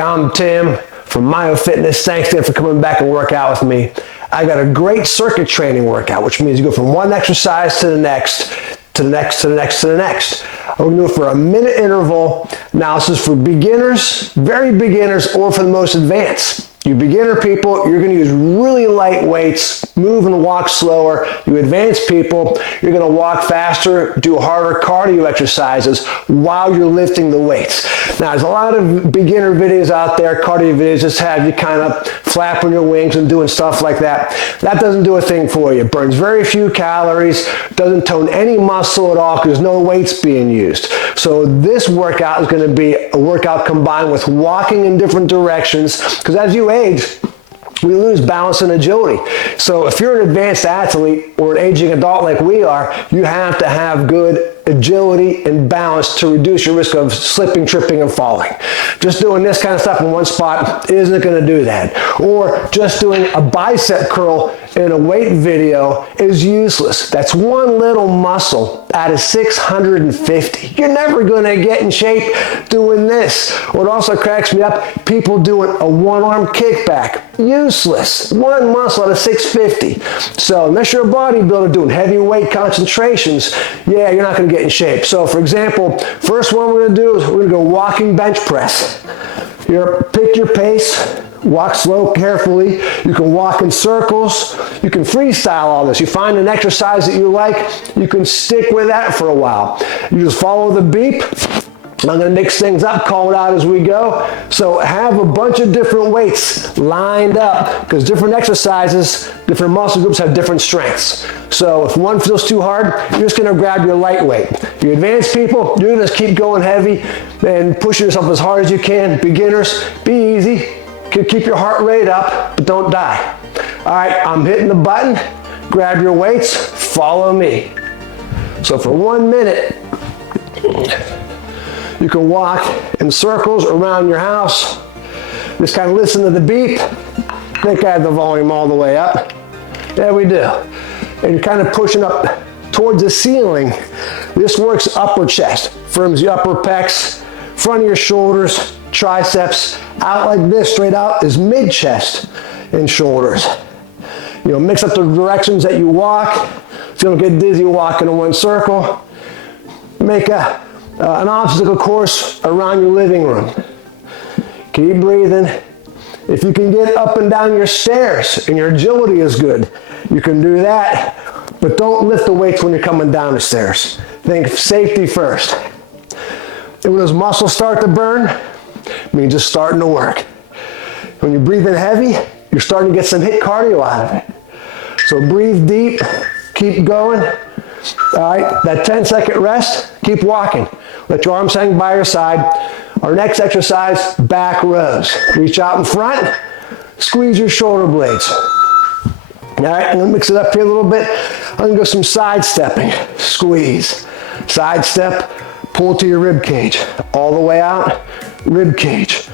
I'm Tim from Myo Fitness. Thanks again for coming back and work out with me. I got a great circuit training workout, which means you go from one exercise to the next, to the next, to the next, to the next. We're gonna do it for a minute interval. Now this is for beginners, very beginners, or for the most advanced. You beginner people, you're gonna use really light weights, move and walk slower. You advanced people, you're gonna walk faster, do harder cardio exercises while you're lifting the weights. Now, there's a lot of beginner videos out there, cardio videos, just have you kind of flapping your wings and doing stuff like that. That doesn't do a thing for you. It burns very few calories, doesn't tone any muscle at all because there's no weights being used. So this workout is gonna be a workout combined with walking in different directions, because as you age, we lose balance and agility. So if you're an advanced athlete or an aging adult like we are, you have to have good agility and balance to reduce your risk of slipping, tripping, and falling. Just doing this kind of stuff in one spot isn't going to do that. Or just doing a bicep curl in a weight video is useless. That's one little muscle out of 650. You're never going to get in shape doing this. What also cracks me up, people doing a one-arm kickback. Useless. One muscle out of 650. So unless you're a bodybuilder doing heavy weight concentrations, yeah, you're not going to get in shape. So for example, first one we're going to do is we're going to go walking bench press. Pick your pace, walk slow, carefully. You can walk in circles. You can freestyle all this. You find an exercise that you like, you can stick with that for a while. You just follow the beep. I'm going to mix things up, call it out as we go. So have a bunch of different weights lined up because different exercises, different muscle groups have different strengths. So if one feels too hard, you're just going to grab your lightweight. You advanced people, you're going to keep going heavy and pushing yourself as hard as you can. Beginners, be easy. Keep your heart rate up, but don't die. All right, I'm hitting the button. Grab your weights, follow me. So for 1 minute, you can walk in circles around your house. Just kind of listen to the beep. I think I have the volume all the way up. Yeah, we do. And you're kind of pushing up towards the ceiling. This works upper chest, firms the upper pecs, front of your shoulders, triceps. Out like this, straight out is mid chest and shoulders. You know, mix up the directions that you walk so you don't get dizzy walking in one circle. Make an obstacle course around your living room. Keep breathing. If you can get up and down your stairs and your agility is good, you can do that, but don't lift the weights when you're coming down the stairs. Think safety first. And when those muscles start to burn, it means it's starting to work. When you're breathing heavy, you're starting to get some HIIT cardio out of it. So breathe deep, keep going. All right, that 10-second rest, keep walking. Let your arms hang by your side. Our next exercise, back rows. Reach out in front, squeeze your shoulder blades. All right, I'm gonna mix it up here a little bit. I'm gonna go some side stepping. Squeeze, side step, pull to your rib cage. All the way out, rib cage.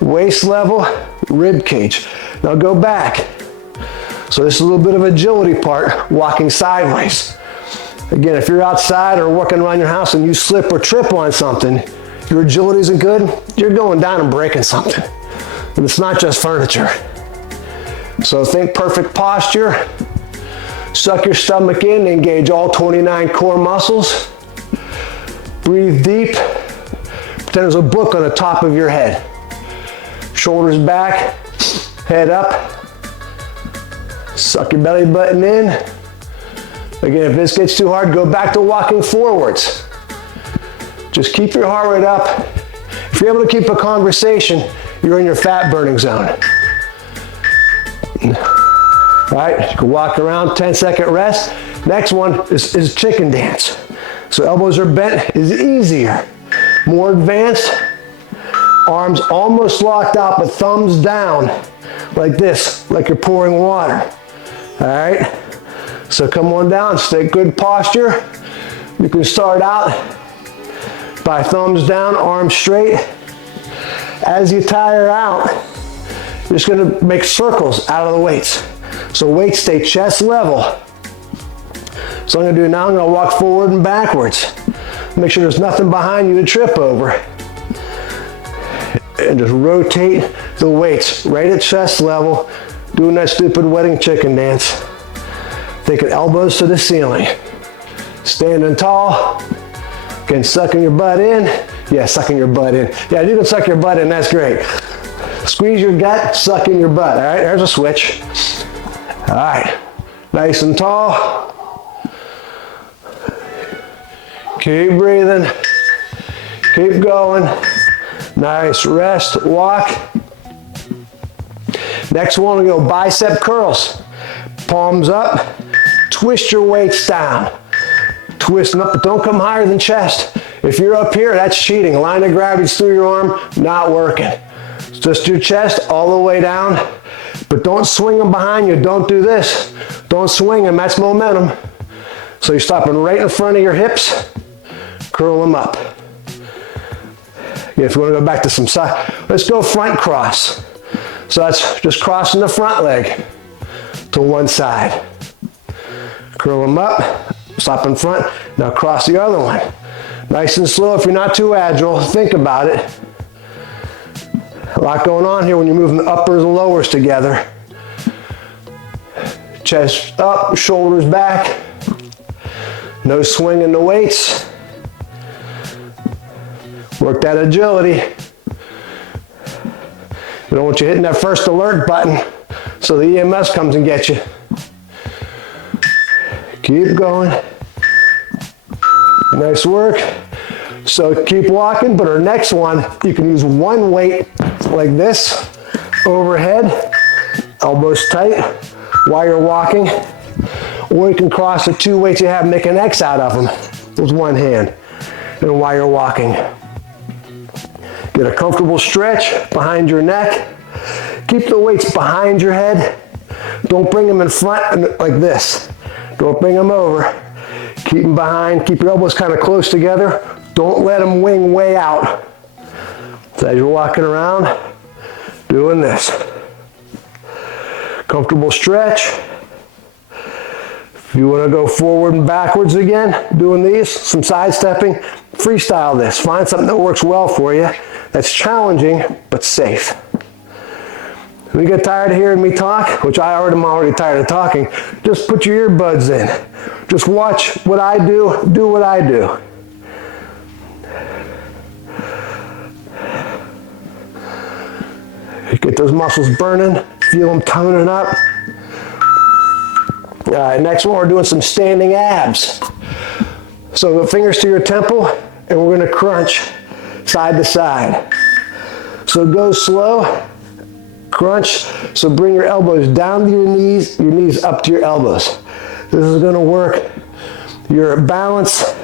Waist level, rib cage. Now go back. So this is a little bit of agility part, walking sideways. Again, if you're outside or working around your house and you slip or trip on something, your agility isn't good, you're going down and breaking something. And it's not just furniture. So think perfect posture. Suck your stomach in, engage all 29 core muscles. Breathe deep. Pretend there's a book on the top of your head. Shoulders back, head up. Suck your belly button in. Again, if this gets too hard, go back to walking forwards. Just keep your heart rate up. If you're able to keep a conversation, you're in your fat burning zone. All right, you can walk around, 10-second rest. Next one is chicken dance. So elbows are bent is easier. More advanced, arms almost locked out, but thumbs down like this, like you're pouring water. All right, so come on down, stay good posture. You can start out by thumbs down, arms straight. As you tire out, you're just gonna make circles out of the weights. So weights stay chest level. So I'm gonna do now, I'm gonna walk forward and backwards. Make sure there's nothing behind you to trip over. and just rotate the weights right at chest level, doing that stupid wedding chicken dance. Taking elbows to the ceiling. Standing tall. Again, sucking your butt in. Yeah, sucking your butt in. Yeah, you can suck your butt in, that's great. Squeeze your gut, suck in your butt. All right, there's a switch. All right, nice and tall. Keep breathing. Keep going. Nice, rest, walk. Next one, we'll go bicep curls. Palms up, twist your weights down. Twisting up, but don't come higher than chest. If you're up here, that's cheating. Line of gravity's through your arm, not working. Just your chest all the way down, but don't swing them behind you. Don't do this. Don't swing them, that's momentum. So you're stopping right in front of your hips, curl them up. Yeah, if you want to go back to some side, let's go front cross. So that's just crossing the front leg to one side. Curl them up, stop in front, now cross the other one. Nice and slow. If you're not too agile, think about it. A lot going on here when you're moving the uppers and lowers together. Chest up, shoulders back. No swinging the weights. Work that agility. We don't want you hitting that first alert button so the EMS comes and gets you. Keep going. Nice work. So keep walking, but our next one, you can use one weight like this, overhead, elbows tight while you're walking, or you can cross the two weights you have, make an X out of them with one hand, and while you're walking. Get a comfortable stretch behind your neck. Keep the weights behind your head. Don't bring them in front like this. Don't bring them over. Keep them behind. Keep your elbows kind of close together. Don't let them wing way out. So as you're walking around, doing this. Comfortable stretch. If you want to go forward and backwards again, doing these, some sidestepping, freestyle this. Find something that works well for you, that's challenging but safe. When you get tired of hearing me talk, which I'm already tired of talking, just put your earbuds in. Just watch what I do what I do. Get those muscles burning, feel them toning up. All right, next one, we're doing some standing abs. So fingers to your temple, and we're gonna crunch side to side. So go slow, crunch. So bring your elbows down to your knees up to your elbows. This is gonna work your balance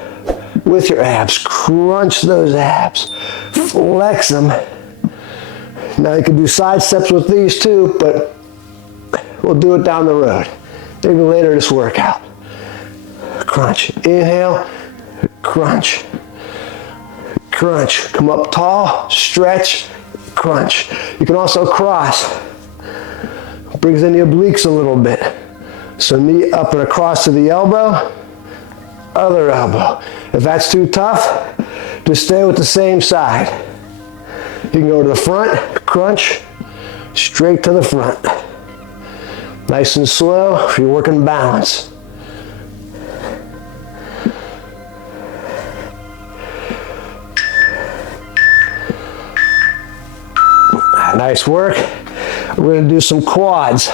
with your abs. Crunch those abs, flex them. Now you can do side steps with these too, but we'll do it down the road. Maybe later this workout. Crunch, inhale, crunch, crunch. Come up tall, stretch, crunch. You can also cross. Brings in the obliques a little bit. So knee up and across to the elbow, other elbow. If that's too tough, just stay with the same side. You can go to the front, crunch, straight to the front. Nice and slow if you're working balance. Nice work. We're going to do some quads.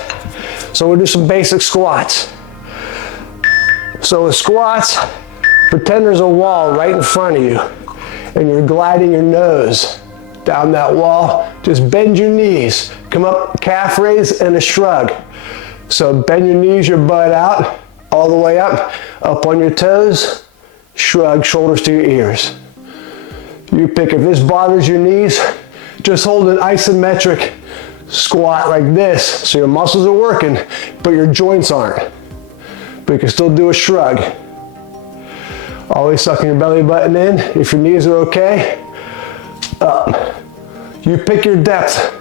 So we'll do some basic squats. So with squats, pretend there's a wall right in front of you and you're gliding your nose down that wall. Just bend your knees. Come up, calf raise and a shrug. So bend your knees, your butt out, all the way up on your toes, shrug, shoulders to your ears. You pick, if this bothers your knees, just hold an isometric squat like this, so your muscles are working, but your joints aren't. But you can still do a shrug. Always sucking your belly button in. If your knees are okay, up. You pick your depth.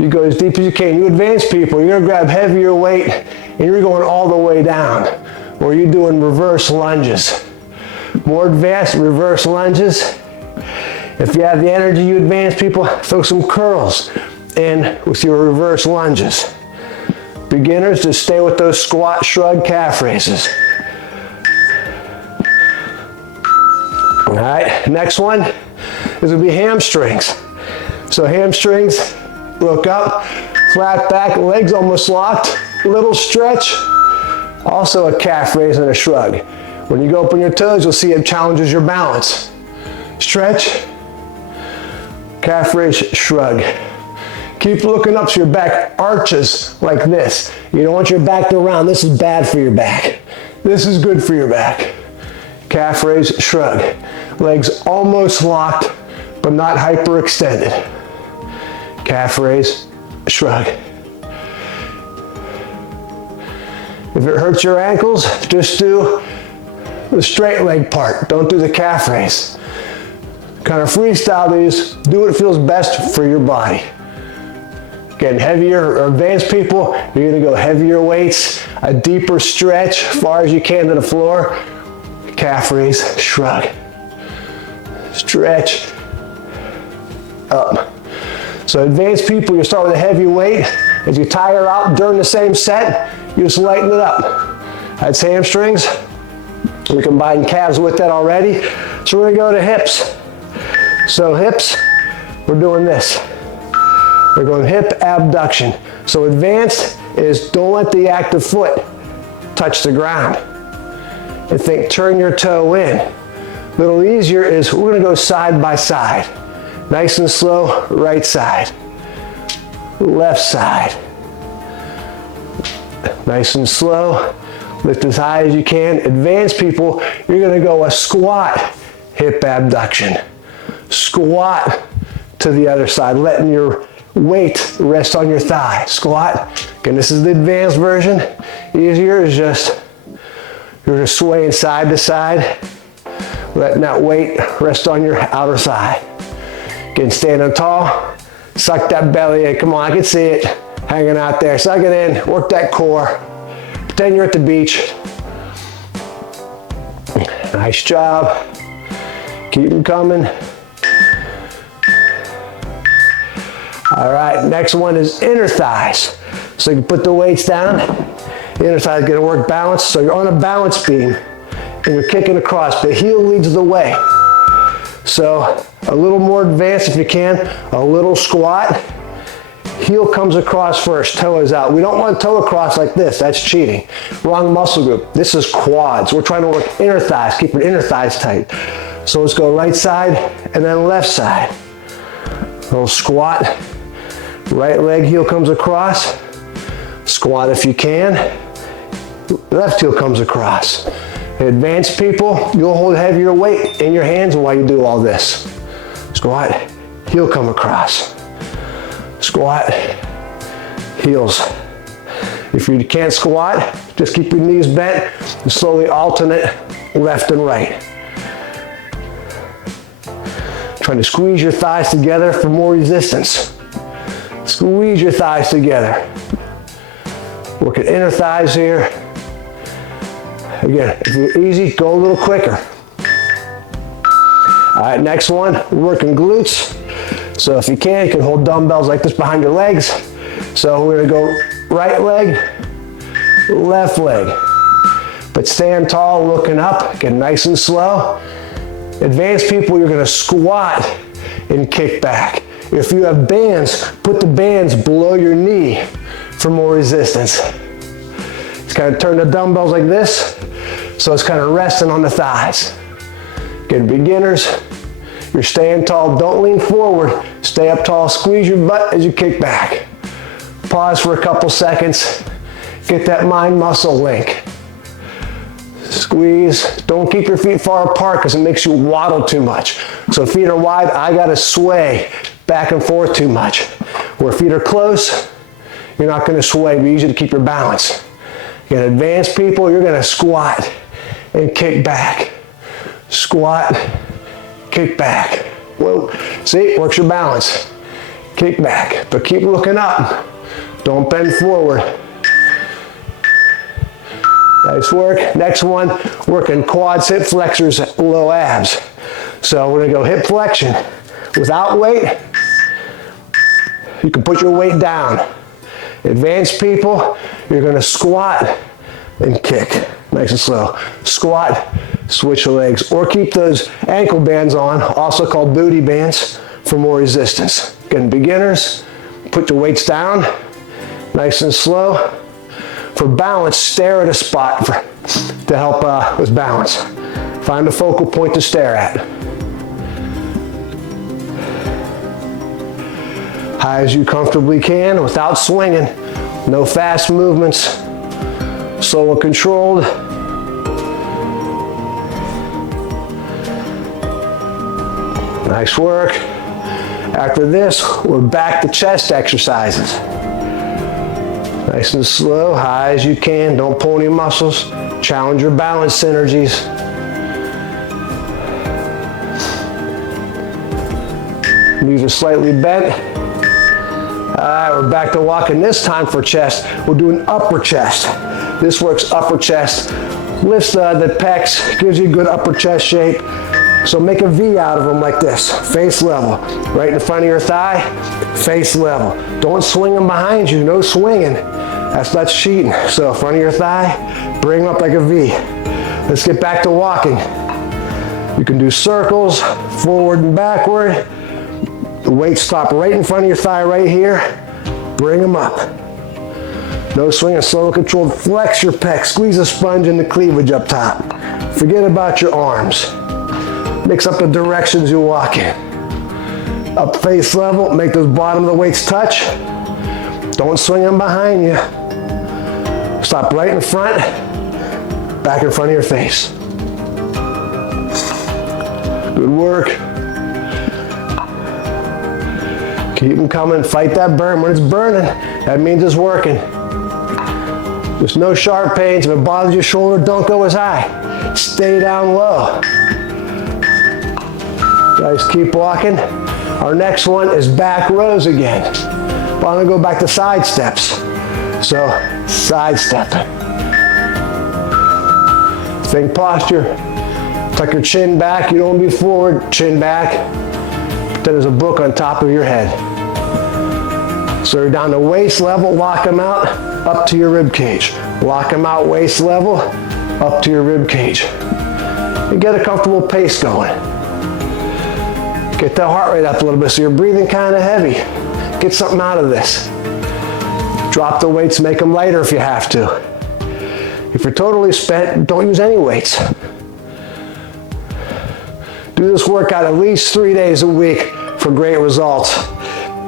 You go as deep as you can. You advanced people, you're gonna grab heavier weight and you're going all the way down. Or you're doing reverse lunges. More advanced reverse lunges. If you have the energy, you advanced people, throw some curls in with your reverse lunges. Beginners, just stay with those squat, shrug, calf raises. All right, next one is going to be hamstrings. So hamstrings, look up, flat back, legs almost locked, little stretch, also a calf raise and a shrug. When you go up on your toes, you'll see it challenges your balance. Stretch, calf raise, shrug. Keep looking up so your back arches like this. You don't want your back to round. This is bad for your back. This is good for your back. Calf raise, shrug. Legs almost locked, but not hyperextended. Calf raise, shrug. If it hurts your ankles, just do the straight leg part. Don't do the calf raise. Kind of freestyle these. Do what feels best for your body. Getting heavier or advanced people, you're gonna go heavier weights, a deeper stretch, far as you can to the floor. Calf raise, shrug. Stretch, up. So advanced people, you start with a heavy weight. As you tire out during the same set, you just lighten it up. That's hamstrings. We combined calves with that already. So we're gonna go to hips. So hips, we're doing this. We're going hip abduction. So advanced is don't let the active foot touch the ground. And think turn your toe in. A little easier is we're gonna go side by side. Nice and slow, right side. Left side. Nice and slow. Lift as high as you can. Advanced people, you're gonna go a squat, hip abduction. Squat to the other side, letting your weight rest on your thigh. Squat. Again, this is the advanced version. Easier is just, you're just swaying side to side, letting that weight rest on your outer thigh. Again, standing tall, suck that belly in. Come on, I can see it hanging out there. Suck it in, work that core. Pretend you're at the beach. Nice job. Keep them coming. All right, next one is inner thighs. So you can put the weights down. Inner thigh is gonna work balance. So you're on a balance beam and you're kicking across, but heel leads the way. So a little more advanced if you can, a little squat. Heel comes across first, toe is out. We don't want toe across like this, that's cheating. Wrong muscle group. This is quads. We're trying to work inner thighs, keep your inner thighs tight. So let's go right side and then left side. Little squat. Right leg heel comes across. Squat if you can. Left heel comes across. Advanced people, you'll hold heavier weight in your hands while you do all this. Squat, heel come across. Squat, heels. If you can't squat, just keep your knees bent and slowly alternate left and right. Trying to squeeze your thighs together for more resistance. Squeeze your thighs together. Work at inner thighs here. Again, if you're easy, go a little quicker. All right, next one, we're working glutes. So if you can hold dumbbells like this behind your legs. So we're gonna go right leg, left leg. But stand tall, looking up, get nice and slow. Advanced people, you're gonna squat and kick back. If you have bands, put the bands below your knee for more resistance. Just kind of turn the dumbbells like this, so it's kind of resting on the thighs. Good beginners, you're staying tall, don't lean forward, stay up tall, squeeze your butt as you kick back. Pause for a couple seconds, get that mind muscle link. Squeeze, don't keep your feet far apart because it makes you waddle too much. So feet are wide, I gotta sway back and forth too much. Where feet are close, you're not gonna sway, be easy to keep your balance. Again, advanced people, you're gonna squat and kick back. Squat, kick back. Whoa, see, works your balance. Kick back, but keep looking up. Don't bend forward. Nice work. Next one, working quads, hip flexors, low abs. So we're gonna go hip flexion. Without weight, you can put your weight down. Advanced people, you're gonna squat and kick, nice and slow. Squat, switch your legs, or keep those ankle bands on, also called booty bands, for more resistance. Again, beginners, put your weights down, nice and slow. For balance, stare at a spot to help with balance. Find a focal point to stare at. High as you comfortably can without swinging. No fast movements. Slow and controlled. Nice work. After this, we're back to chest exercises. Nice and slow, high as you can. Don't pull any muscles. Challenge your balance synergies. Knees are slightly bent. All right, we're back to walking. This time for chest, we're doing upper chest. This works upper chest. Lifts the pecs, gives you a good upper chest shape. So make a V out of them like this, face level. Right in front of your thigh, face level. Don't swing them behind you, no swinging. That's cheating. So front of your thigh, bring them up like a V. Let's get back to walking. You can do circles, forward and backward. The weights stop right in front of your thigh right here. Bring them up. No swinging, slow and controlled. Flex your pecs, squeeze a sponge in the cleavage up top. Forget about your arms. Mix up the directions you walk in. Up face level, make those bottom of the weights touch. Don't swing them behind you. Stop right in front, back in front of your face. Good work. Keep them coming, fight that burn. When it's burning, that means it's working. There's no sharp pains. If it bothers your shoulder, don't go as high. Stay down low. Guys, keep walking. Our next one is back rows again. But I'm gonna go back to side steps. So, side stepping. Think posture. Tuck your chin back. You don't want to be forward, chin back. Then there's a book on top of your head. So you're down to waist level, lock them out, up to your rib cage. Lock them out, waist level, up to your rib cage. And get a comfortable pace going. Get that heart rate up a little bit so you're breathing kind of heavy. Get something out of this. Drop the weights, make them lighter if you have to. If you're totally spent, don't use any weights. Do this workout at least 3 days a week for great results.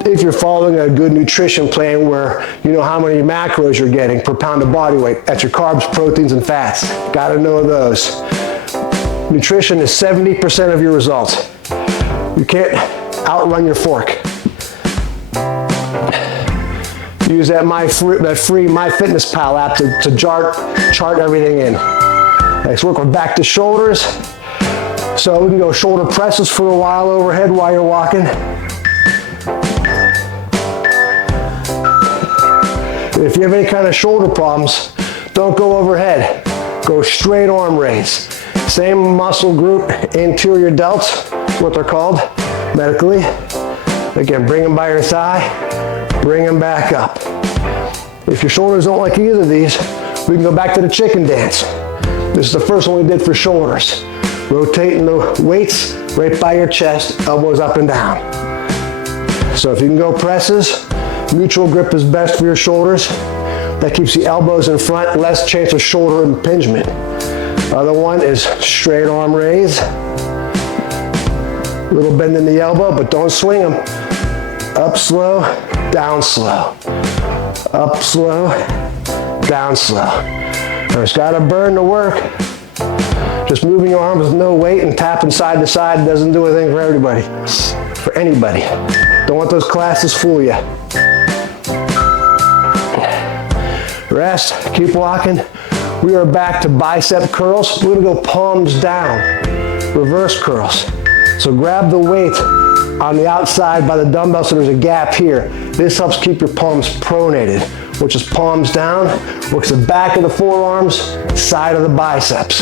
If you're following a good nutrition plan where you know how many macros you're getting per pound of body weight, that's your carbs, proteins, and fats. Gotta know those. Nutrition is 70% of your results. You can't outrun your fork. Use that free MyFitnessPal app to chart everything in. Next work, we're back to shoulders. So we can go shoulder presses for a while overhead while you're walking. If you have any kind of shoulder problems, don't go overhead. Go straight arm raise. Same muscle group, anterior delts, what they're called medically. Again, bring them by your thigh, bring them back up. If your shoulders don't like either of these, we can go back to the chicken dance. This is the first one we did for shoulders. Rotating the weights right by your chest, elbows up and down. So if you can go presses, neutral grip is best for your shoulders. That keeps the elbows in front, less chance of shoulder impingement. Other one is straight arm raise. A little bend in the elbow, but don't swing them. Up slow, down slow. Up slow, down slow. It's gotta burn to work. Just moving your arms with no weight and tapping side to side doesn't do anything for everybody. For anybody. Don't let those classes fool you. Rest, keep walking. We are back to bicep curls. We're gonna go palms down, reverse curls. So grab the weight on the outside by the dumbbell so there's a gap here. This helps keep your palms pronated, which is palms down, works the back of the forearms, side of the biceps.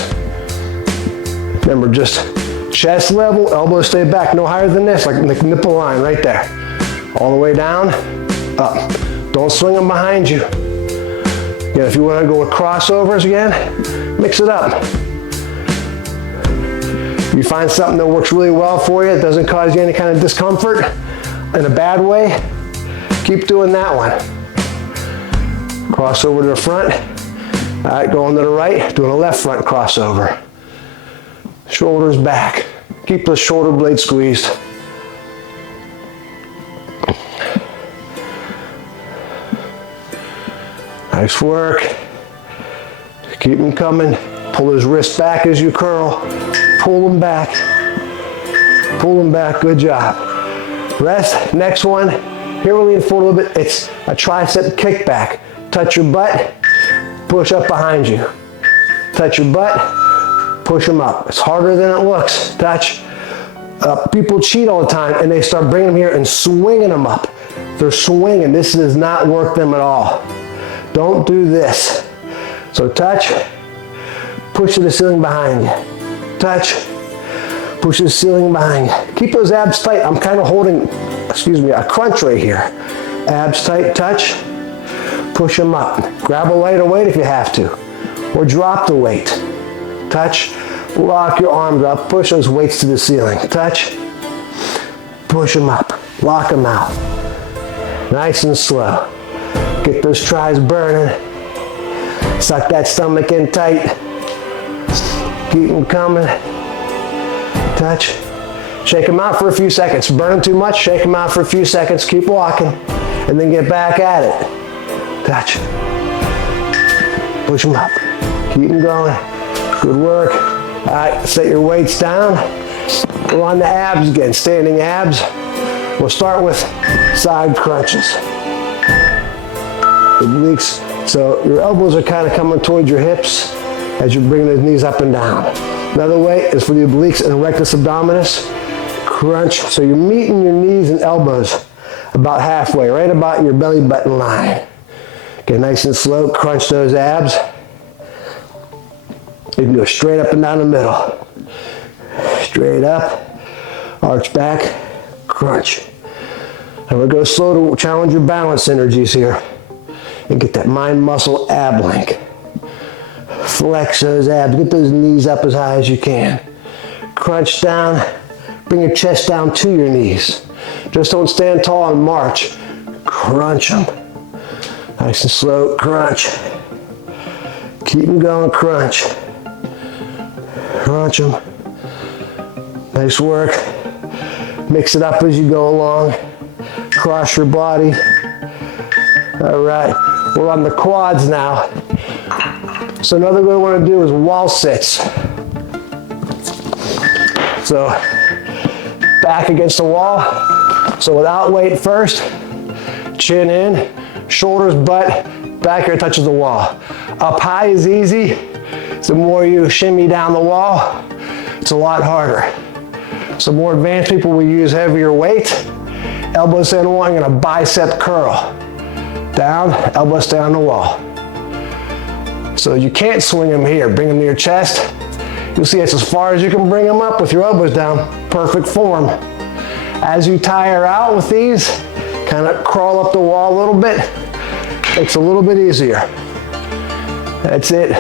Remember, just Chest level, elbows stay back, no higher than this, like the nipple line right there. All the way down, up. Don't swing them behind you. Again, if you want to go with crossovers again, mix it up. If you find something that works really well for you, it doesn't cause you any kind of discomfort in a bad way, keep doing that one. Crossover to the front. All right, going to the right, doing a left front crossover. Shoulders back. Keep the shoulder blade squeezed. Nice work. Keep them coming. Pull those wrists back as you curl. Pull them back. Pull them back. Good job. Rest. Next one. Here we're leaning forward a little bit. It's a tricep kickback. Touch your butt. Push up behind you. Touch your butt. Push them up. It's harder than it looks. Touch. People cheat all the time and they start bringing them here and swinging them up. They're swinging. This does not work them at all. Don't do this. So touch, push to the ceiling behind you. Touch, push to the ceiling behind you. Keep those abs tight. I'm kind of holding, a crunch right here. Abs tight, touch, push them up. Grab a lighter weight if you have to, or drop the weight. Touch, lock your arms up, push those weights to the ceiling. Touch, push them up, lock them out. Nice and slow. Get those tries burning. Suck that stomach in tight. Keep them coming. Touch. Shake them out for a few seconds. Burn them too much, shake them out for a few seconds. Keep walking. And then get back at it. Touch. Push them up. Keep them going. Good work. All right, set your weights down. We're on the abs again, standing abs. We'll start with side crunches. Obliques. So your elbows are kind of coming towards your hips as you're bringing those knees up and down. Another way is for the obliques and rectus abdominis. Crunch. So you're meeting your knees and elbows about halfway, right about your belly button line. Get nice and slow. Crunch those abs. You can go straight up and down the middle. Straight up. Arch back. Crunch. And we'll go slow to challenge your balance energies here. And get that mind muscle ab link. Flex those abs, get those knees up as high as you can. Crunch down, bring your chest down to your knees. Just don't stand tall and march. Crunch them. Nice and slow, crunch. Keep them going, crunch. Crunch them. Nice work. Mix it up as you go along. Cross your body. All right. We're on the quads now. So another good one to do is wall sits. So back against the wall. So without weight first, chin in, shoulders, butt, back here touches the wall. Up high is easy. The more you shimmy down the wall, it's a lot harder. So more advanced people will use heavier weight. Elbows stay on the wall, I'm gonna bicep curl. Down, elbows stay on the wall. So you can't swing them here. Bring them to your chest. You'll see it's as far as you can bring them up with your elbows down. Perfect form. As you tire out with these, kind of crawl up the wall a little bit. It's a little bit easier. That's it.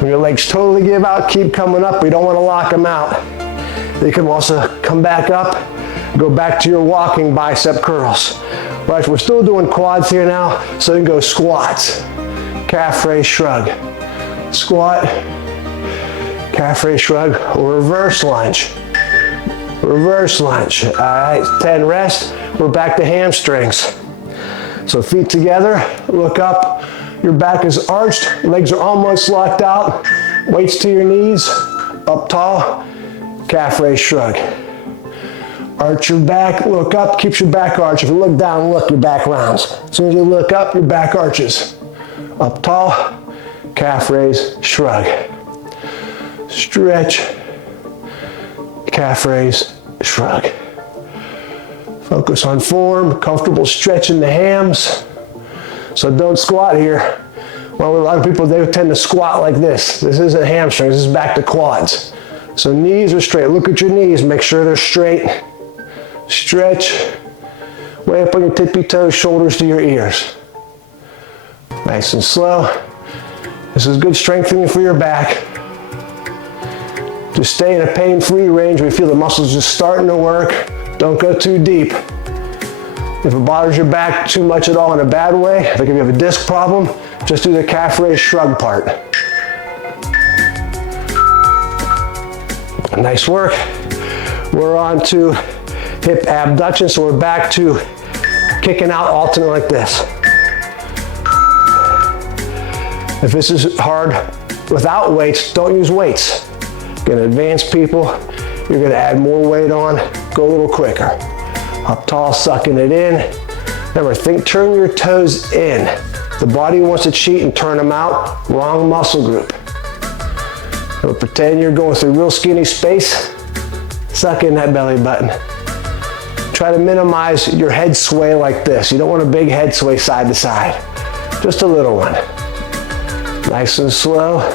When your legs totally give out, keep coming up. We don't want to lock them out. They can also come back up, go back to your walking bicep curls. Right, we're still doing quads here now, so you can go squats. Calf raise, shrug. Squat, calf raise, shrug, or reverse lunge. Reverse lunge. All right, 10 rest. We're back to hamstrings. So feet together, look up. Your back is arched, legs are almost locked out. Weights to your knees, up tall, calf raise, shrug. Arch your back, look up, keeps your back arched. If you look down, look, your back rounds. As soon as you look up, your back arches. Up tall, calf raise, shrug. Stretch, calf raise, shrug. Focus on form, comfortable stretching the hams. So don't squat here. Well, a lot of people, they tend to squat like this. This isn't hamstrings, this is back to quads. So knees are straight. Look at your knees, make sure they're straight. Stretch, way up on your tippy toes, shoulders to your ears. Nice and slow. This is good strengthening for your back. Just stay in a pain-free range where you feel the muscles just starting to work. Don't go too deep. If it bothers your back too much at all in a bad way, like if you have a disc problem, just do the calf raise shrug part. Nice work. We're on to hip abduction, so we're back to kicking out alternate like this. If this is hard without weights, don't use weights. Gonna advance people, you're gonna add more weight on, go a little quicker. Up tall, sucking it in. Remember, turn your toes in. The body wants to cheat and turn them out, wrong muscle group. So pretend you're going through real skinny space, suck in that belly button. Try to minimize your head sway like this. You don't want a big head sway side to side, just a little one. Nice and slow.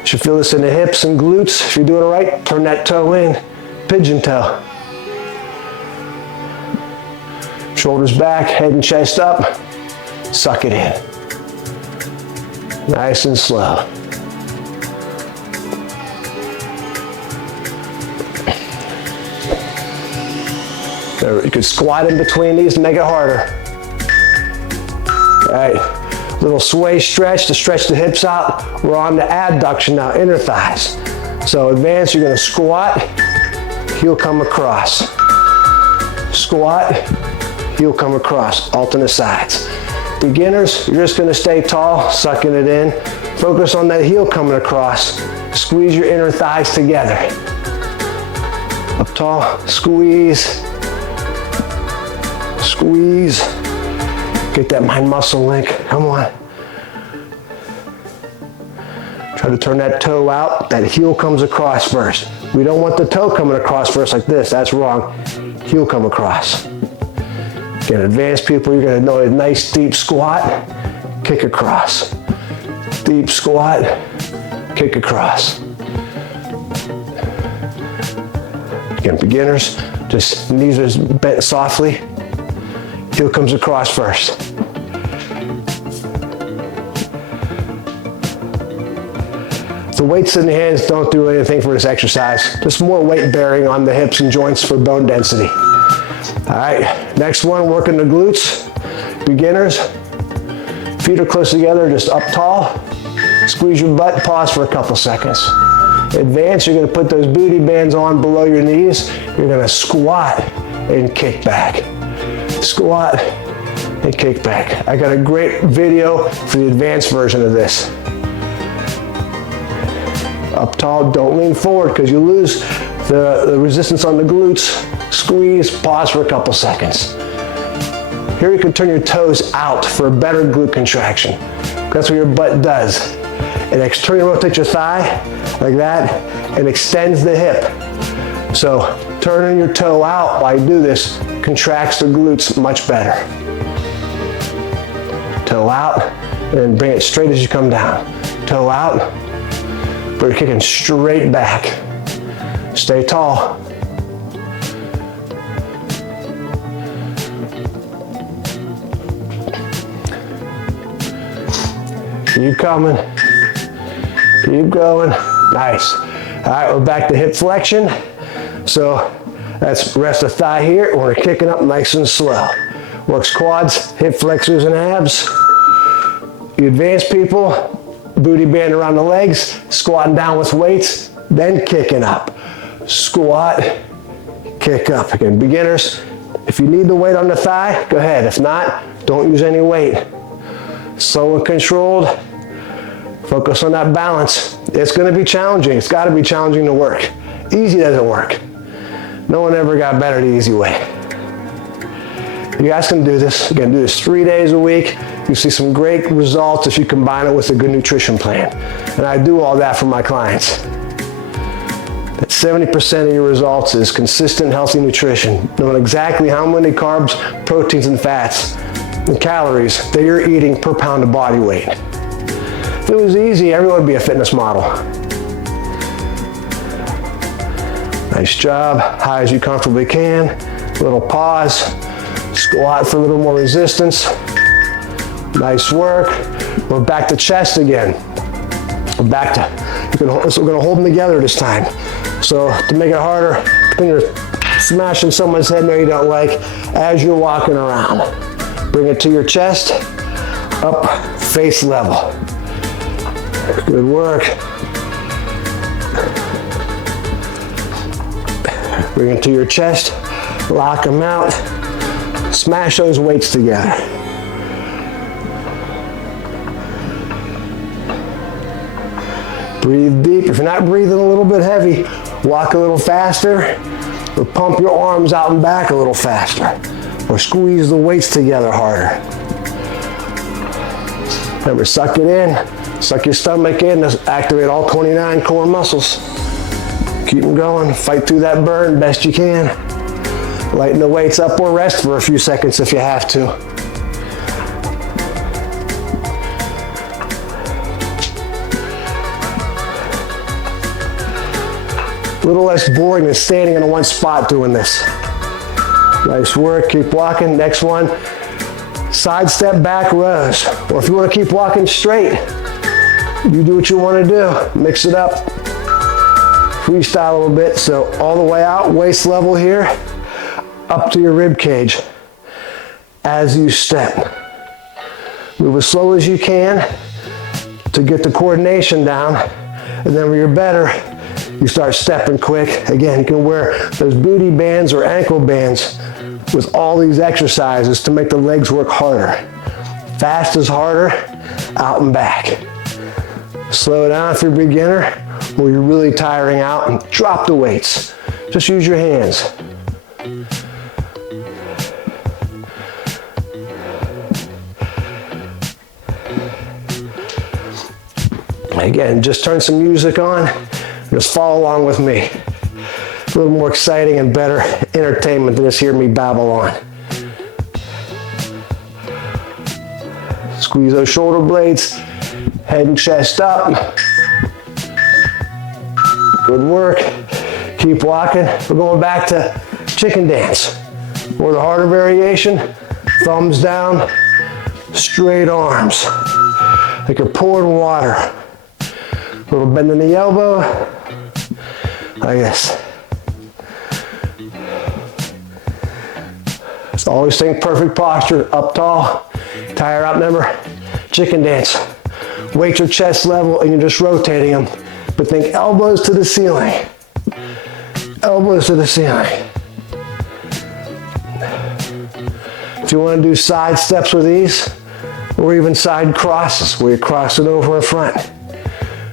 You should feel this in the hips and glutes. If you're doing it right, turn that toe in, pigeon toe. Shoulders back, head and chest up, suck it in. Nice and slow. You could squat in between these to make it harder. All right, little sway stretch to stretch the hips out. We're on to adduction now, inner thighs. So advance, you're gonna squat, heel come across. Squat, heel come across, alternate sides. Beginners, you're just gonna stay tall, sucking it in. Focus on that heel coming across. Squeeze your inner thighs together. Up tall, squeeze. Squeeze. Get that mind muscle link, come on. Try to turn that toe out, that heel comes across first. We don't want the toe coming across first like this, that's wrong. Heel come across. Again, advanced people, you're gonna know a nice deep squat, kick across. Deep squat, kick across. Again, beginners, just knees are bent softly. Heel comes across first. The weights in the hands don't do anything for this exercise. Just more weight bearing on the hips and joints for bone density. All right, next one, working the glutes. Beginners, feet are close together, just up tall. Squeeze your butt, pause for a couple seconds. Advance, you're gonna put those booty bands on below your knees. You're gonna squat and kick back. Squat and kick back. I got a great video for the advanced version of this. Up tall, don't lean forward because you lose the resistance on the glutes. Squeeze, pause for a couple seconds. Here you can turn your toes out for a better glute contraction. That's what your butt does. It externally rotates your thigh like that and extends the hip. So turning your toe out while you do this contracts the glutes much better. Toe out and then bring it straight as you come down. Toe out, but you're kicking straight back. Stay tall. Keep coming. Keep going. Nice. All right, we're back to hip flexion. So that's rest the thigh here. We're kicking up nice and slow. Works quads, hip flexors, and abs. You advanced people, booty band around the legs, squatting down with weights, then kicking up. Squat, kick up. Again, beginners, if you need the weight on the thigh, go ahead. If not, don't use any weight. Slow and controlled. Focus on that balance. It's gonna be challenging. It's gotta be challenging to work. Easy doesn't work. No one ever got better the easy way. You guys can do this. You can do this 3 days a week. You see some great results if you combine it with a good nutrition plan. And I do all that for my clients. That 70% of your results is consistent, healthy nutrition. Knowing exactly how many carbs, proteins, and fats, and calories that you're eating per pound of body weight. If it was easy, everyone would be a fitness model. Nice job, high as you comfortably can. Little pause, squat for a little more resistance. Nice work. We're back to chest again. We're back to, so we're gonna hold them together this time. So to make it harder, when you're smashing someone's head there you don't like, as you're walking around. Bring it to your chest, up, face level. Good work. Bring it to your chest, lock them out, smash those weights together. Breathe deep. If you're not breathing a little bit heavy, walk a little faster, or pump your arms out and back a little faster, or squeeze the weights together harder. Remember, suck it in, suck your stomach in, just activate all 29 core muscles. Keep them going, fight through that burn best you can. Lighten the weights up or rest for a few seconds if you have to. A little less boring than standing in one spot doing this. Nice work, keep walking. Next one, side step back rows. Or if you want to keep walking straight, you do what you want to do. Mix it up. Freestyle a little bit. So all the way out, waist level here, up to your rib cage as you step. Move as slow as you can to get the coordination down. And then when you're better, you start stepping quick. Again, you can wear those booty bands or ankle bands with all these exercises to make the legs work harder. Fast is harder, out and back. Slow down if you're a beginner, or you're really tiring out, and drop the weights. Just use your hands. Again, just turn some music on. Just follow along with me. A little more exciting and better entertainment than just hear me babble on. Squeeze those shoulder blades, head and chest up. Good work. Keep walking. We're going back to chicken dance. Or the harder variation, thumbs down, straight arms. Like you're pouring water. A little bend in the elbow, like this. So always think perfect posture, up tall, tire out, remember, chicken dance. Weights are chest level and you're just rotating them, but think elbows to the ceiling. Elbows to the ceiling. If you want to do side steps with these, or even side crosses, where you cross it over in front.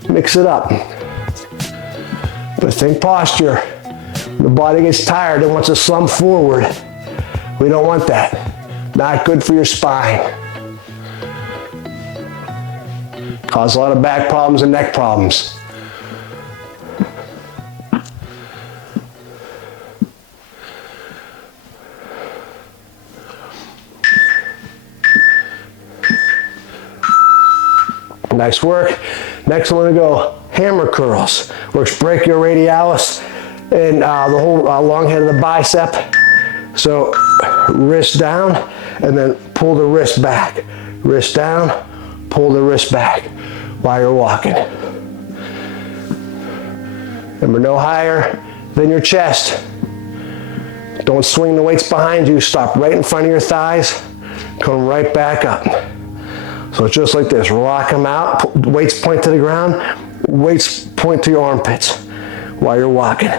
Mix it up. But think posture. When the body gets tired, it wants to slump forward. We don't want that. Not good for your spine. Cause a lot of back problems and neck problems. Nice work. Next one to go, hammer curls. Works brachioradialis and the whole long head of the bicep. So wrist down and then pull the wrist back. Wrist down, pull the wrist back while you're walking. Remember, no higher than your chest. Don't swing the weights behind you. Stop right in front of your thighs. Come right back up. So it's just like this, rock them out, weights point to the ground, weights point to your armpits while you're walking.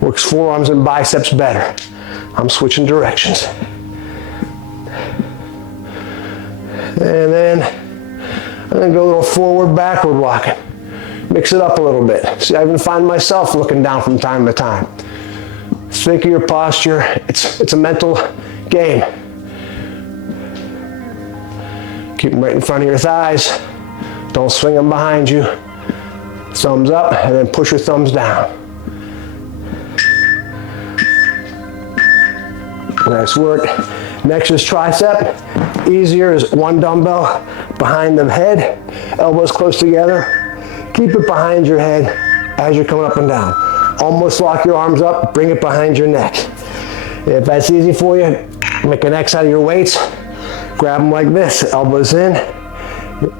Works forearms and biceps better. I'm switching directions. And then I'm gonna go a little forward, backward walking. Mix it up a little bit. See, I even find myself looking down from time to time. Think of your posture, it's a mental game. Keep them right in front of your thighs. Don't swing them behind you. Thumbs up and then push your thumbs down. Nice work. Next is tricep. Easier is one dumbbell behind the head, elbows close together. Keep it behind your head as you're coming up and down. almost lock your arms up, bring it behind your neck. If that's easy for you, make an X out of your weights, grab them like this, elbows in.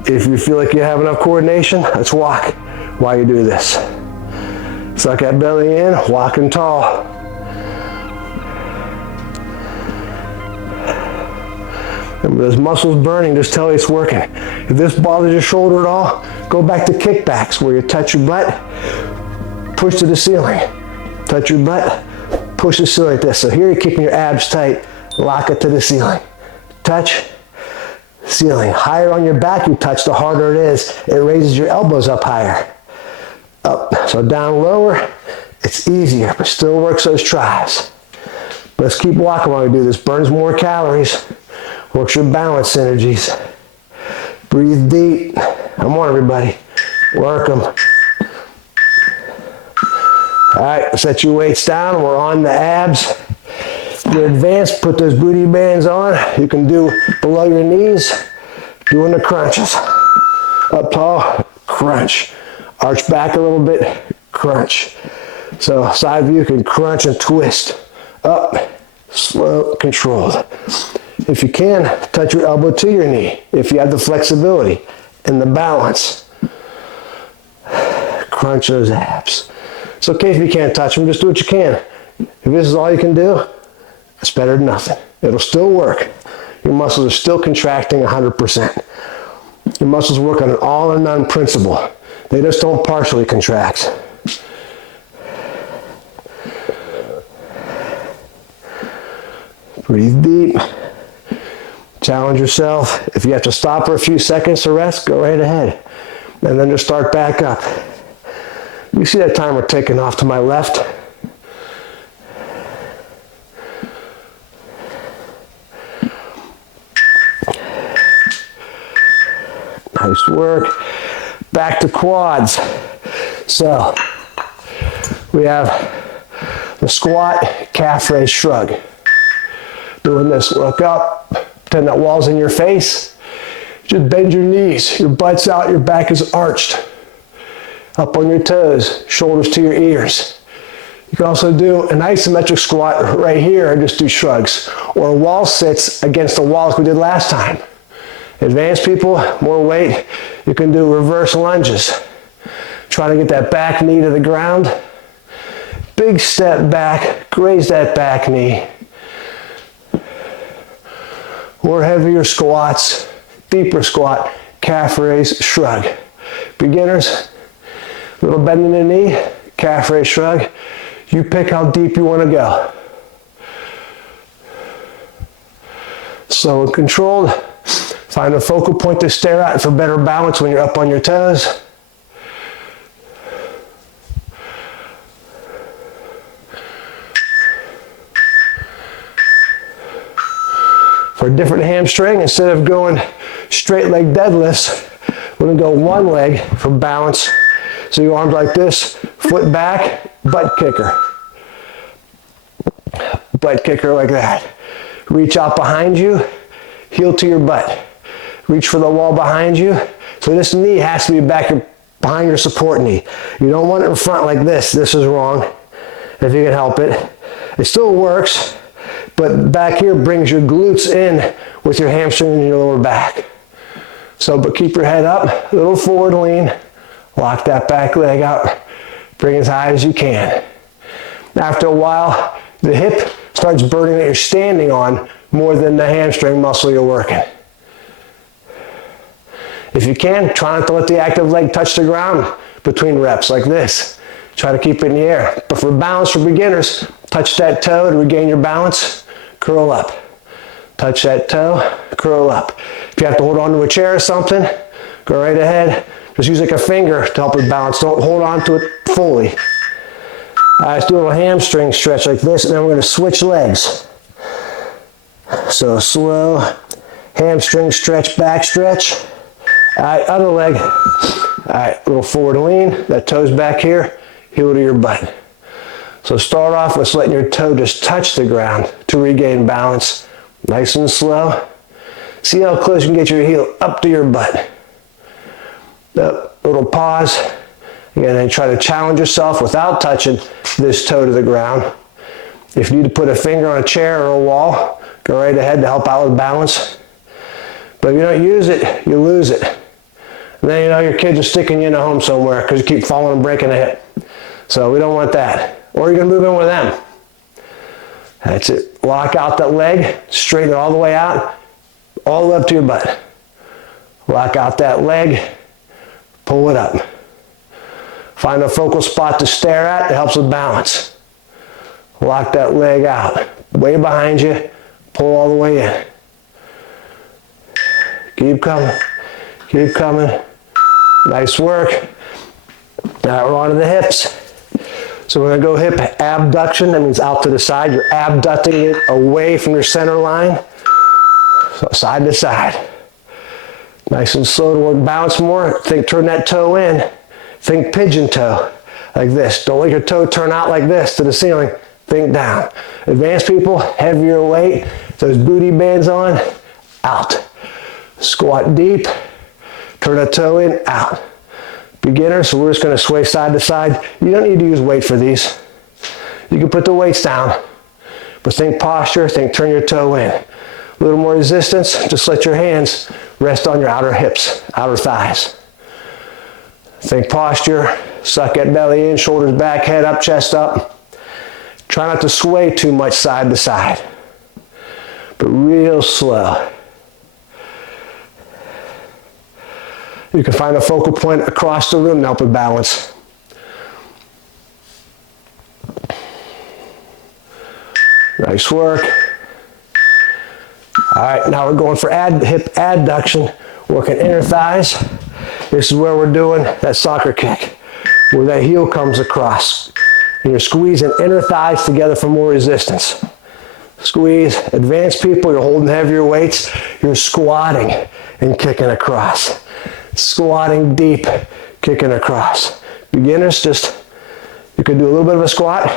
If you feel like you have enough coordination, let's walk while you do this. Suck that belly in, walking tall. Remember, those muscles burning, just tell you it's working. If this bothers your shoulder at all, go back to kickbacks where you touch your butt, push to the ceiling. Touch your butt, push the ceiling like this. So here you're keeping your abs tight, lock it to the ceiling. Touch, ceiling. Higher on your back you touch, the harder it is. It raises your elbows up higher. Up, so down lower, it's easier, but still works those triceps. Let's keep walking while we do this. Burns more calories, works your balance synergies. Breathe deep. Come on, everybody. Work them. All right, set your weights down. We're on the abs. If you're advanced, put those booty bands on. You can do below your knees, doing the crunches. Up tall, crunch. Arch back a little bit, crunch. So side view can crunch and twist. Up, slow, controlled. If you can, touch your elbow to your knee. If you have the flexibility and the balance, crunch those abs. It's okay if you can't touch them, just do what you can. If this is all you can do, it's better than nothing. It'll still work. Your muscles are still contracting 100%. Your muscles work on an all or none principle. They just don't partially contract. Breathe deep. Challenge yourself. If you have to stop for a few seconds to rest, go right ahead. And then just start back up. You see that timer ticking off to my left? Nice work. Back to quads. So we have the squat, calf raise, shrug. Doing this, look up, pretend that wall's in your face. Just bend your knees, your butt's out, your back is arched. Up on your toes, shoulders to your ears. You can also do an isometric squat right here and just do shrugs. Or wall sits against the wall like we did last time. Advanced people, more weight, you can do reverse lunges. Try to get that back knee to the ground. Big step back, raise that back knee. Or heavier squats, deeper squat, calf raise, shrug. Beginners, little bend in the knee, calf raise, shrug. You pick how deep you want to go. Slow and controlled. Find a focal point to stare at for better balance when you're up on your toes. For a different hamstring, instead of going straight leg deadlifts, we're gonna go one leg for balance. So your arms like this, foot back, butt kicker. Butt kicker like that. Reach out behind you, heel to your butt. Reach for the wall behind you. So this knee has to be back behind your support knee. You don't want it in front like this. This is wrong, if you can help it. It still works, but back here brings your glutes in with your hamstring and your lower back. So, but keep your head up, a little forward lean, lock that back leg out, bring as high as you can. After a while, the hip starts burning that you're standing on more than the hamstring muscle you're working. If you can, try not to let the active leg touch the ground between reps like this. Try to keep it in the air. But for balance for beginners, touch that toe to regain your balance, curl up. Touch that toe, curl up. If you have to hold on to a chair or something, go right ahead. Just use like a finger to help with balance. Don't hold on to it fully. Let's do a little hamstring stretch like this, and then we're going to switch legs. So slow hamstring stretch, back stretch. All right, other leg. All right, a little forward lean. That toe's back here, heel to your butt. So start off with letting your toe just touch the ground to regain balance. Nice and slow. See how close you can get your heel up to your butt. Up, little pause. And then try to challenge yourself without touching this toe to the ground. If you need to put a finger on a chair or a wall, go right ahead to help out with balance. But if you don't use it, you lose it. And then you know your kids are sticking you in a home somewhere because you keep falling and breaking a hip. So we don't want that. Or you're going to move in with them. That's it. Lock out that leg, straighten it all the way out, all the way up to your butt. Lock out that leg, pull it up. Find a focal spot to stare at. It helps with balance. Lock that leg out. Way behind you. Pull all the way in. Keep coming. Keep coming. Nice work. Now we're on to the hips. So we're going to go hip abduction. That means out to the side. You're abducting it away from your center line. So side to side. Nice and slow to work balance more. Think turn that toe in. Think pigeon toe, like this. Don't let your toe turn out like this to the ceiling. Think down. Advanced people, heavier weight, those booty bands on, out. Squat deep, turn that toe in, out. Beginner, so we're just going to sway side to side. You don't need to use weight for these. You can put the weights down, but think posture, think turn your toe in. A little more resistance, just let your hands rest on your outer hips, outer thighs. Think posture, suck that belly in, shoulders back, head up, chest up. Try not to sway too much side to side, but real slow. You can find a focal point across the room to help with balance. Nice work. All right, now we're going for hip adduction, working inner thighs. This is where we're doing that soccer kick, where that heel comes across. And you're squeezing inner thighs together for more resistance. Squeeze. Advanced people, you're holding heavier weights. You're squatting and kicking across. Squatting deep, kicking across. Beginners, you can do a little bit of a squat,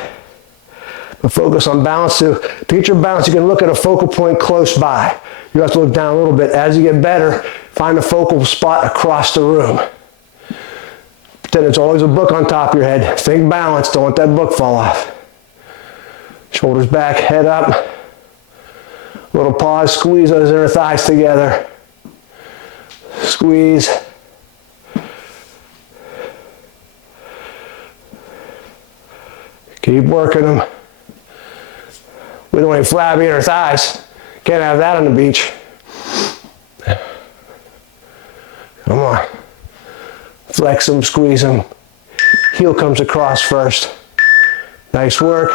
but focus on balance too. To get your balance, you can look at a focal point close by. You have to look down a little bit. As you get better, find a focal spot across the room. Pretend there's always a book on top of your head. Think balance, don't let that book fall off. Shoulders back, head up. Little pause, squeeze those inner thighs together. Squeeze. Keep working them. We don't want any flabby inner thighs. Can't have that on the beach. Come on. Flex them, squeeze them. Heel comes across first. Nice work.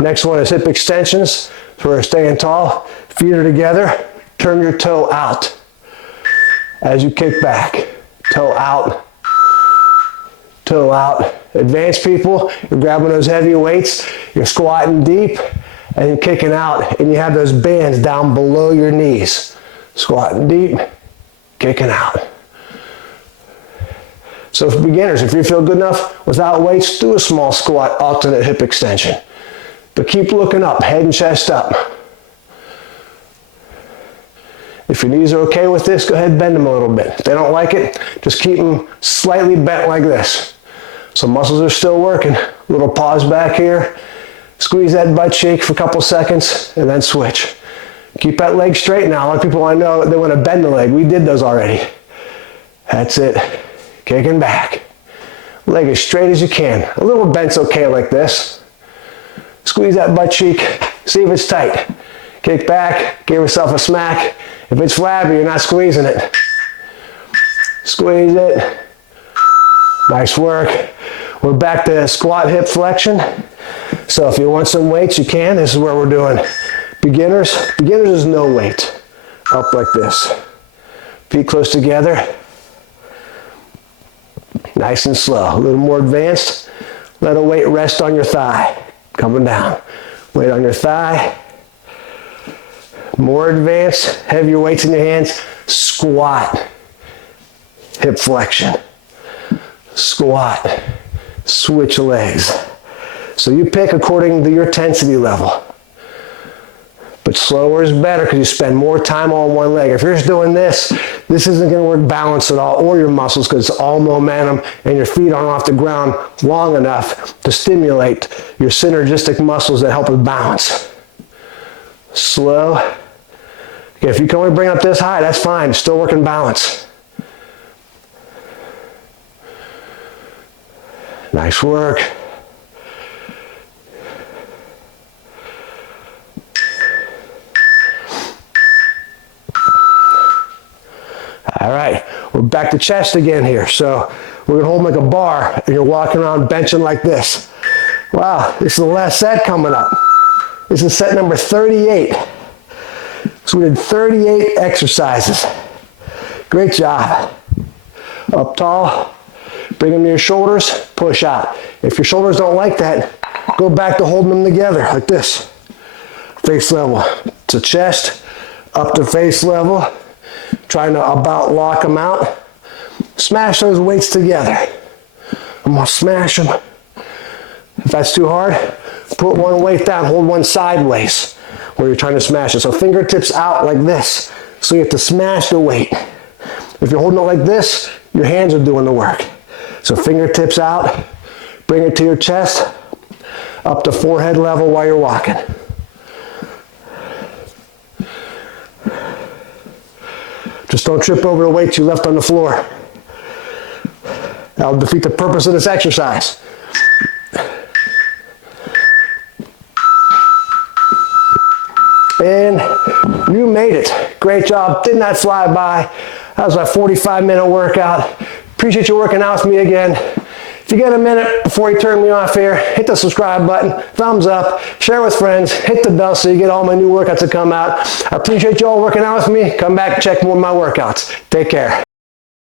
Next one is hip extensions. So we're staying tall. Feet are together. Turn your toe out as you kick back. Toe out. Toe out. Advanced people, you're grabbing those heavy weights. You're squatting deep and you're kicking out. And you have those bands down below your knees. Squatting deep, kicking out. So for beginners, if you feel good enough without weights, do a small squat, alternate hip extension. But keep looking up, head and chest up. If your knees are okay with this, go ahead and bend them a little bit. If they don't like it, just keep them slightly bent like this. So muscles are still working. Little pause back here. Squeeze that butt cheek for a couple seconds and then switch. Keep that leg straight now. A lot of people I know, they want to bend the leg. We did those already. That's it. Kicking back. Leg as straight as you can. A little bent's okay like this. Squeeze that butt cheek. See if it's tight. Kick back. Give yourself a smack. If it's flabby, you're not squeezing it. Squeeze it. Nice work. We're back to squat hip flexion. So if you want some weights, you can. This is where we're doing beginners. Beginners is no weight. Up like this. Feet close together. Nice and slow. A little more advanced. Let a weight rest on your thigh. Coming down. Weight on your thigh. More advanced. Heavier weights in your hands. Squat. Hip flexion. Squat. Switch legs. So you pick according to your intensity level. But slower is better because you spend more time on one leg. If you're just doing this, this isn't going to work balance at all, or your muscles, because it's all momentum and your feet aren't off the ground long enough to stimulate your synergistic muscles that help with balance. Slow. Okay, if you can only bring up this high, that's fine. Still working balance. Nice work. All right, we're back to chest again here. So we're gonna hold them like a bar and you're walking around benching like this. Wow, this is the last set coming up. This is set number 38. So we did 38 exercises. Great job. Up tall, bring them to your shoulders, push out. If your shoulders don't like that, go back to holding them together like this. Face level to chest, up to face level. Trying to about lock them out. Smash those weights together. I'm gonna smash them. If that's too hard, put one weight down, hold one sideways where you're trying to smash it. So fingertips out like this. So you have to smash the weight. If you're holding it like this, your hands are doing the work. So fingertips out, bring it to your chest, up to forehead level while you're walking. Just don't trip over the weights you left on the floor. That'll defeat the purpose of this exercise. And you made it. Great job. Did not fly by. That was a 45-minute workout. Appreciate you working out with me again. If you get a minute before you turn me off here, hit the subscribe button, thumbs up, share with friends, hit the bell so you get all my new workouts that come out. I appreciate you all working out with me. Come back and check more of my workouts. Take care.